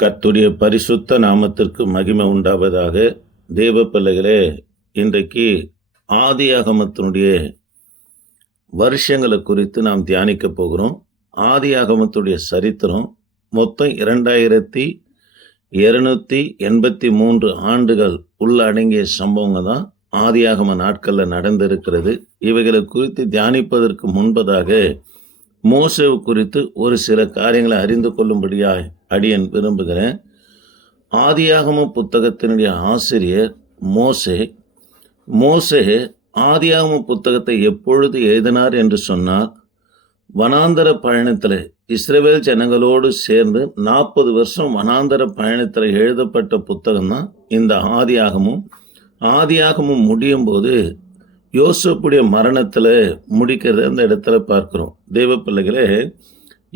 கர்த்தருடைய பரிசுத்த நாமத்திற்கு மகிமை உண்டாவதாக. தேவ பிள்ளைகளே, இன்றைக்கு ஆதியாகமத்தினுடைய வருஷங்களை குறித்து நாம் தியானிக்க போகிறோம். ஆதியாகமத்துடைய சரித்திரம் மொத்தம் 2283 ஆண்டுகள் உள்ளடங்கிய சம்பவங்கள் தான் ஆதியாகம நாட்களில் நடந்திருக்கிறது. இவைகளை குறித்து தியானிப்பதற்கு முன்பதாக மோசேவு குறித்து ஒரு சில காரியங்களை அறிந்து கொள்ளும்படியாய் அடியேன் விரும்புகிறேன். ஆதியாகம புத்தகத்தினுடைய ஆசிரியர் மோசே ஆதியாகம புத்தகத்தை எப்பொழுது எழுதினார் என்று சொன்னால், வனாந்தர பயணத்தில் இஸ்ரவேல் ஜனங்களோடு சேர்ந்து 40 வருஷம் வனாந்தர பயணத்தில் எழுதப்பட்ட புத்தகம் தான் இந்த ஆதியாகமும் முடியும் போது யோசேப்புடைய மரணத்தில் முடிக்கிறது அந்த இடத்துல பார்க்கிறோம். தேவ பிள்ளைகளே,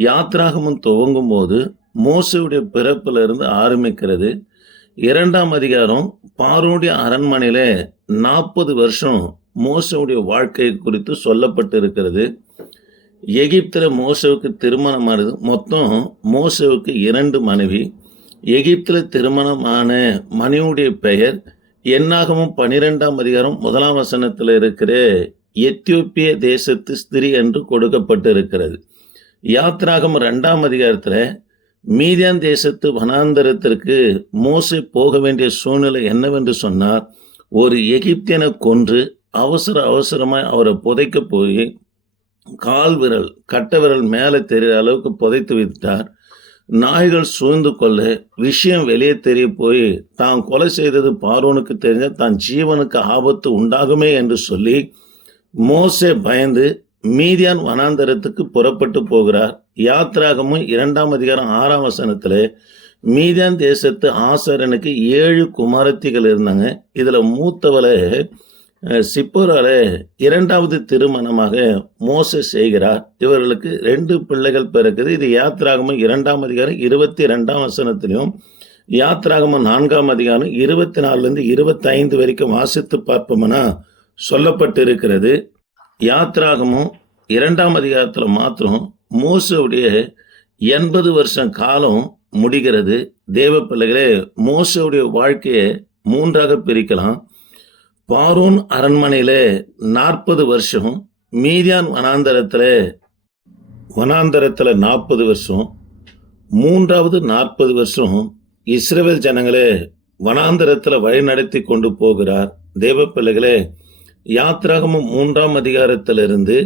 யாத்ராகமும் துவங்கும் போது மோசேவுடைய பிறப்புல இருந்து ஆரம்பிக்கிறது. 2ஆம் அதிகாரம் பார்வோனுடைய அரண்மனையில 40 வருஷம் மோசேவுடைய வாழ்க்கை குறித்து சொல்லப்பட்டு இருக்கிறது. எகிப்தில் மோசேவுக்கு திருமணமானது. மொத்தம் மோசேவுக்கு 2 மனைவி. எகிப்தில் திருமணமான மனைவியுடைய பெயர் என்னாகமும் 12ஆம் அதிகாரம் 1ஆம் வசனத்தில் இருக்கிற எத்தியோப்பிய தேசத்து ஸ்திரீ என்று கொடுக்கப்பட்டு இருக்கிறது. யாத்ராகம் 2ஆம் அதிகாரத்தில் மீதியான் தேசத்து வனாந்தரத்திற்கு மோசே போக வேண்டிய சூழ்நிலை என்னவென்று சொன்னார். ஒரு எகிப்தியனை கொன்று அவசரமாய் அவரை புதைக்க போய் கால் விரல் கட்ட விரல் மேலே தெரிகிற அளவுக்கு புதைத்து விட்டார். நாய்கள் சூழ்ந்து கொள்ள விஷயம் வெளியே தெரிய போய் தான் கொலை செய்தது பார்வோனுக்கு தெரிஞ்ச தான் ஜீவனுக்கு ஆபத்து உண்டாகுமே என்று சொல்லி மோசே பயந்து மீதியான் வனாந்தரத்துக்கு புறப்பட்டு போகிறார். யாத்ராகமும் 2ஆம் அதிகாரம் 6ஆம் வசனத்தில் மீதியான் தேசத்து ஆசாரனுக்கு 7 குமாரத்திகள் இருந்தாங்க. இதில் மூத்தவளை சிப்போரால 2வது திருமணமாக மோசே செய்கிறார். இவர்களுக்கு 2 பிள்ளைகள் பிறக்குது. இது யாத்ராகமும் 2ஆம் அதிகாரம் 22ஆம் வசனத்திலையும் யாத்ராகமும் 4ஆம் அதிகாரம் 24லேருந்து 25 வரைக்கும் வாசித்து பார்ப்போம்னா சொல்லப்பட்டு இருக்கிறது. யாத்ராகமும் 2ஆம் அதிகாரத்தில் மாத்திரம் மோசேவுடைய 80 வருஷம் காலம் முடிகிறது. தேவ பிள்ளைகளே, மோசேவுடைய வாழ்க்கையை 3ஆக பிரிக்கலாம். பார்வோன் அரண்மனையில் 40 வருஷம், மீதியான் வனாந்தரத்தில் 40 வருஷம், 3வது 40 வருஷம் இஸ்ரவேல் ஜனங்களே வனாந்தரத்தில் வழிநடத்தி கொண்டு போகிறார். தேவ பிள்ளைகளே, யாத்ராகமும் 3ஆம் அதிகாரத்திலிருந்து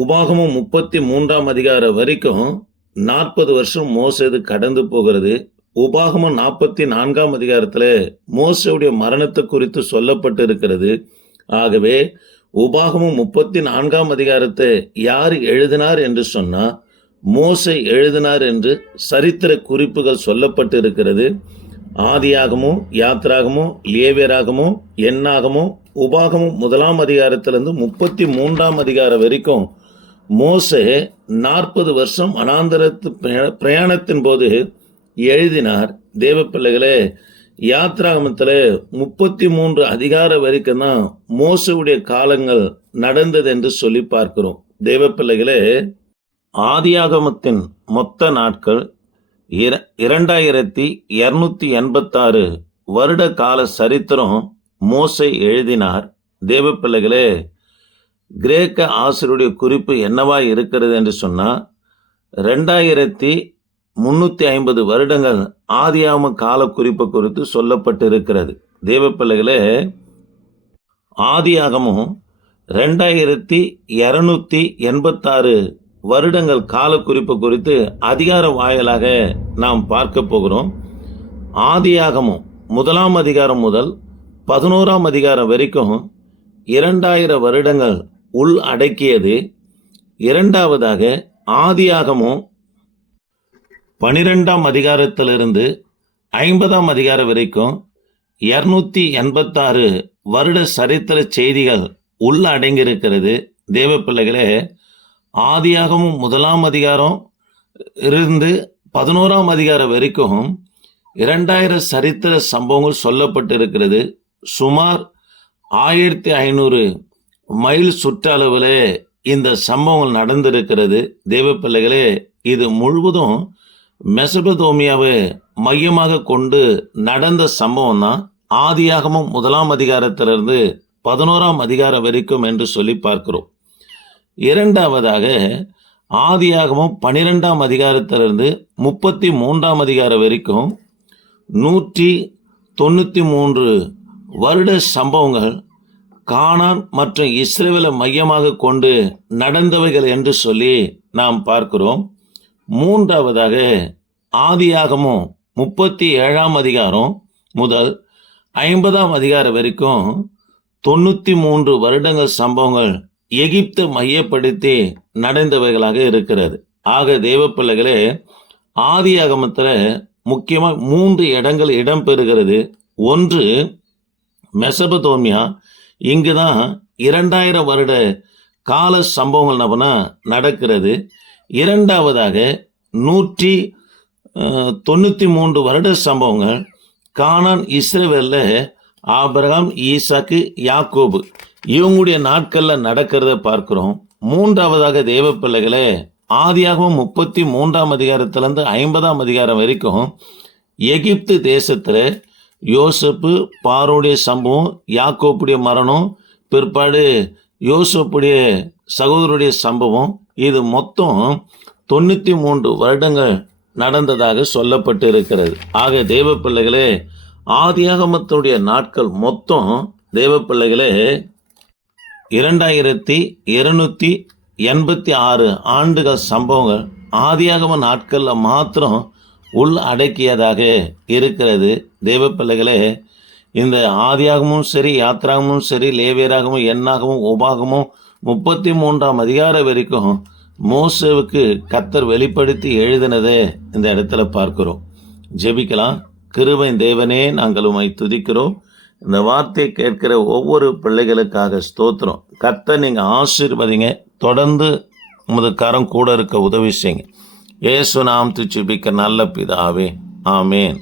உபாகமும் 33ஆம் அதிகாரம் வரைக்கும் 40 வருஷம் மோசேது கடந்து போகிறது. உபாகமும் 44ஆம் அதிகாரத்தில் மோசேவுடைய மரணத்தை குறித்து சொல்லப்பட்டு இருக்கிறது. ஆகவே உபாகமும் 34ஆம் அதிகாரத்தை யார் எழுதினார் என்று சொன்னால் மோசே எழுதினார் என்று சரித்திர குறிப்புகள் சொல்லப்பட்டு இருக்கிறது. ஆதியாகமும் யாத்ராகமும் லேவியராகமும் எண்ணாகமும் உபாகமும் 1ஆம் அதிகாரத்திலிருந்து 33ஆம் அதிகாரம் வரைக்கும் மோசே 40 வருஷம் வனாந்தரத்து பிரயாணத்தின் போது எழுதினார். தேவ பிள்ளைகளே, யாத்ராகமத்தில் 33 அதிகாரம் வரைக்கும் தான் மோசேவுடைய காலங்கள் நடந்தது என்று சொல்லி பார்க்கிறோம். தேவ பிள்ளைகளே, ஆதியாகமத்தின் மொத்த நாட்கள் 2286 வருட கால சரித்திரம் மோசே எழுதினார். தேவ பிள்ளைகளே, கிரேக்க ஆசிரியருடைய குறிப்பு என்னவா இருக்கிறது என்று சொன்னால் 2350 வருடங்கள் ஆதியாகம கால குறிப்பு குறித்து சொல்லப்பட்டு இருக்கிறது. தேவ பிள்ளைகளே, ஆதியாகமும் 2286 வருடங்கள் கால குறிப்பு குறித்து அதிகார வாயிலாக நாம் பார்க்க போகிறோம். ஆதியாகமும் 1ஆம் அதிகாரம் முதல் 11ஆம் அதிகாரம் வரைக்கும் 2000 வருடங்கள் உள் அடக்கியது. 2வதாக ஆதியாகமும் 12ஆம் அதிகாரத்திலிருந்து 50ஆம் அதிகாரம் வரைக்கும் 286 வருட சரித்திர செய்திகள் உள்ள அடங்கியிருக்கிறது. தேவ பிள்ளைகளே, ஆதியாகமும் 1ஆம் அதிகாரம் இருந்து 11ஆம் அதிகாரம் வரைக்கும் 2000 சரித்திர சம்பவங்கள் சொல்லப்பட்டு இருக்கிறது. சுமார் 1500 மைல் சுற்றளவில் இந்த சம்பவங்கள் நடந்திருக்கிறது. தேவ பிள்ளைகளே, இது முழுவதும் மெசபதோமியாவை மையமாக கொண்டு நடந்த சம்பவம் தான் ஆதியாகமம் 1ஆம் அதிகாரத்திலிருந்து 11ஆம் அதிகாரம் வரைக்கும் என்று சொல்லி பார்க்கிறோம். இரண்டாவதாக ஆதியாகமம் 12ஆம் அதிகாரத்திலிருந்து 33ஆம் அதிகாரம் வரைக்கும் 193 வருட சம்பவங்கள் கானான் மற்றும் இஸ்ரவேலை மையமாக கொண்டு நடந்தவைகள் என்று சொல்லி நாம் பார்க்கிறோம். மூன்றாவதாக ஆதியாகமம் 37ஆம் அதிகாரம் முதல் 50ஆம் அதிகாரம் வரைக்கும் 93 வருடங்கள் சம்பவங்கள் எகிப்தை மையப்படுத்தி நடந்தவைகளாக இருக்கிறது. ஆக தேவ பிள்ளைகளே, ஆதியாகமத்தில் முக்கியமாக 3 இடங்கள் இடம்பெறுகிறது. ஒன்று மெசபதோமியா, இங்கு தான் 2000 வருட கால சம்பவங்கள் நடக்கிறது. இரண்டாவதாக 193 வருட சம்பவங்கள் கானான் இஸ்ரவேலில் ஆபிரகாம், ஈசாக்கு, யாக்கோபு இவங்களுடைய நாட்களில் நடக்கிறத பார்க்கிறோம். மூன்றாவதாக தேவ பிள்ளைகளே, ஆதியாகமம் 33ஆம் அதிகாரத்திலிருந்து 50ஆம் அதிகாரம் வரைக்கும் எகிப்து தேசத்தில் யோசப்பு, பார்வோனுடைய சம்பவம், யாக்கோப்புடைய மரணம், பிற்பாடு யோசப்புடைய சகோதரருடைய சம்பவம், இது மொத்தம் 93 வருடங்கள் நடந்ததாக சொல்லப்பட்டு இருக்கிறது. ஆக தேவ பிள்ளைகளே, ஆதியாகமத்துடைய நாட்கள் மொத்தம் தேவ பிள்ளைகளே 2286 ஆண்டுகள் சம்பவங்கள் ஆதியாகம நாட்களில் மாத்திரம் உள் அடக்கியதாக இருக்கிறது. தேவ பிள்ளைகளே, இந்த ஆதியாகமும் சரி, யாத்ராகமும் சரி, லேவியராகமும், எண்ணாகமும், உபாகமும் 33ஆம் அதிகாரம் வரைக்கும் மோசேவுக்கு கர்த்தர் வெளிப்படுத்தி எழுதினதை இந்த இடத்துல பார்க்கிறோம். ஜெபிக்கலாம். கிருபையின் தேவனே, நாங்கள் உம்மை துதிக்கிறோம். இந்த வார்த்தையை கேட்கிற ஒவ்வொரு பிள்ளைகளுக்காக ஸ்தோத்திரம். கர்த்தர் நீங்கள் ஆசீர்வதிங்க. தொடர்ந்து உமது கரம் கூட இருக்க உதவி செய்யுங்க. இயேசு நாமத்தில் ஜெபிக்க நல்ல பிதாவே, ஆமேன்.